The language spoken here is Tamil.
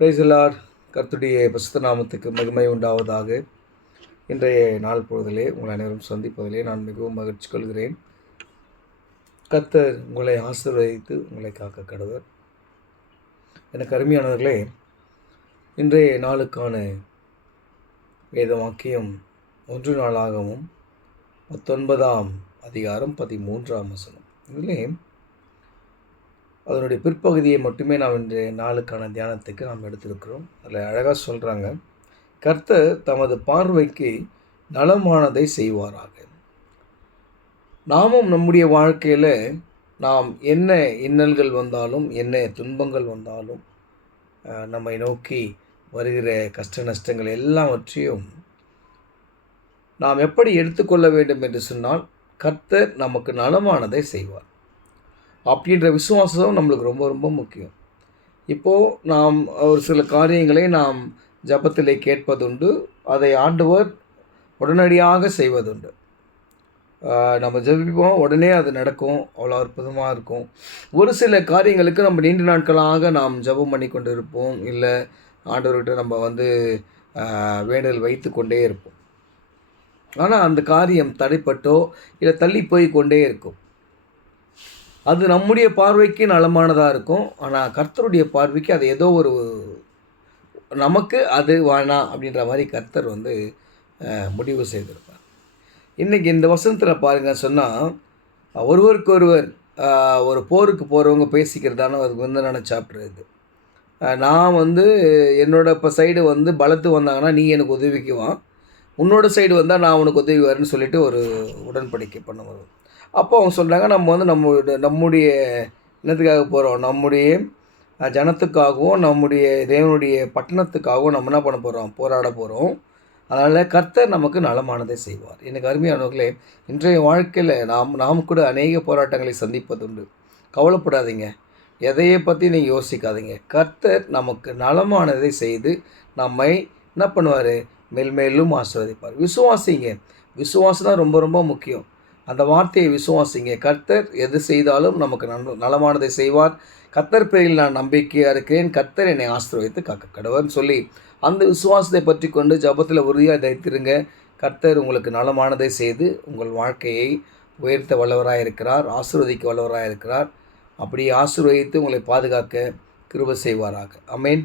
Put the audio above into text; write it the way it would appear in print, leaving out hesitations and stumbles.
Praise the Lord. கர்த்தருடைய பரிசுத்த நாமத்துக்கு மகிமை உண்டாவதாக. இன்றைய நாள் பொழுதிலே உங்கள் அனைவரும் சந்திப்பதிலே நான் மிகவும் மகிழ்ச்சி கொள்கிறேன். கர்த்தர் உங்களை ஆசீர்வதித்து உங்களை காக்க கடவர். எனக்கு அருமையானவர்களே, இன்றைய நாளுக்கான வேத வாக்கியம் 1 நாளாகமம் 19ஆம் அதிகாரம் 13ஆம் வசனம். இதிலே அதனுடைய பிற்பகுதியை மட்டுமே நாம் இன்றைய நாளுக்கான தியானத்துக்கு நாம் எடுத்திருக்கிறோம். அதில் அழகாக சொல்கிறாங்க, கர்த்தர் தமது பார்வைக்கு நலமானதை செய்வாராக. நாமும் நம்முடைய வாழ்க்கையில் நாம் என்ன இன்னல்கள் வந்தாலும், என்ன துன்பங்கள் வந்தாலும், நம்மை நோக்கி வருகிற கஷ்ட நஷ்டங்கள் எல்லாவற்றையும் நாம் எப்படி எடுத்துக்கொள்ள வேண்டும் என்று சொன்னால், கர்த்தர் நமக்கு நலமானதை செய்வார் அப்படின்ற விசுவாசம் நம்மளுக்கு ரொம்ப ரொம்ப முக்கியம். இப்போது நாம் ஒரு சில காரியங்களை நாம் ஜபத்திலே கேட்பதுண்டு, அதை ஆண்டவர் உடனடியாக செய்வதுண்டு. நம்ம ஜெபிப்போம், உடனே அது நடக்கும், அவ்வளோ அற்புதமாக இருக்கும். ஒரு சில காரியங்களுக்கு நம்ம நீண்ட நாட்களாக நாம் ஜெபம் பண்ணி கொண்டு இருப்போம், இல்லை ஆண்டவர்கிட்ட நம்ம வேண்டுதல் வைத்து கொண்டே இருப்போம். ஆனால் அந்த காரியம் தடைப்பட்டோ இல்லை தள்ளி போய் கொண்டே இருக்கும். அது நம்முடைய பார்வைக்கு நலமானதாக இருக்கும், ஆனால் கர்த்தருடைய பார்வைக்கு அது ஏதோ ஒரு நமக்கு அது வேணாம் அப்படின்ற மாதிரி கர்த்தர் முடிவு செய்திருப்பார். இன்றைக்கி இந்த வசனத்தில் பாருங்கள் சொன்னால், ஒருவருக்கு ஒருவர் ஒரு போருக்கு போகிறவங்க பேசிக்கிறதான ஒரு வந்தனான சாப்டர் இது. நான் என்னோட இப்போ சைடு பலத்து வந்தாங்கன்னா நீ எனக்கு உதவிக்குவான், உன்னோட சைடு வந்தால் நான் உனக்கு உதவி வரேன்னு சொல்லிட்டு ஒரு உடன்படிக்கை பண்ண வரும். அப்போ அவங்க சொல்கிறாங்க, நம்முடைய என்னத்துக்காக போகிறோம், நம்முடைய ஜனத்துக்காகவும் நம்முடைய தேவனுடைய பட்டணத்துக்காகவும் நம்ம என்ன பண்ண போகிறோம், போராட போகிறோம். அதனால் கர்த்தர் நமக்கு நலமானதை செய்வார். எனக்கு அருமையானவர்களே, இன்றைய வாழ்க்கையில் நாம் கூட அநேக போராட்டங்களை சந்திப்பதுண்டு. கவலைப்படாதீங்க, எதையை பற்றி நீங்கள் யோசிக்காதீங்க. கர்த்தர் நமக்கு நலமானதை செய்து நம்மை என்ன பண்ணுவார், மேல்மேலும் ஆசீர்வதிப்பார். விசுவாசிங்க, விசுவாசம் தான் ரொம்ப ரொம்ப முக்கியம். அந்த வார்த்தையை விசுவாசிங்க. கர்த்தர் எது செய்தாலும் நமக்கு நலமானதை செய்வார். கர்த்தர் பேரில் நான் நம்பிக்கையாக இருக்கிறேன், கர்த்தர் என்னை ஆசீர்வதித்து காக்க கடவர்னு சொல்லி அந்த விசுவாசத்தை பற்றி கொண்டு ஜபத்தில் உறுதியாக தைத்திருங்க. கர்த்தர் உங்களுக்கு நலமானதை செய்து உங்கள் வாழ்க்கையை உயர்த்த வல்லவராக இருக்கிறார், ஆசீர்வதிக்க வல்லவராக இருக்கிறார். அப்படி ஆசீர்வதித்து உங்களை பாதுகாக்க கிருபை செய்வாராக. ஆமென்.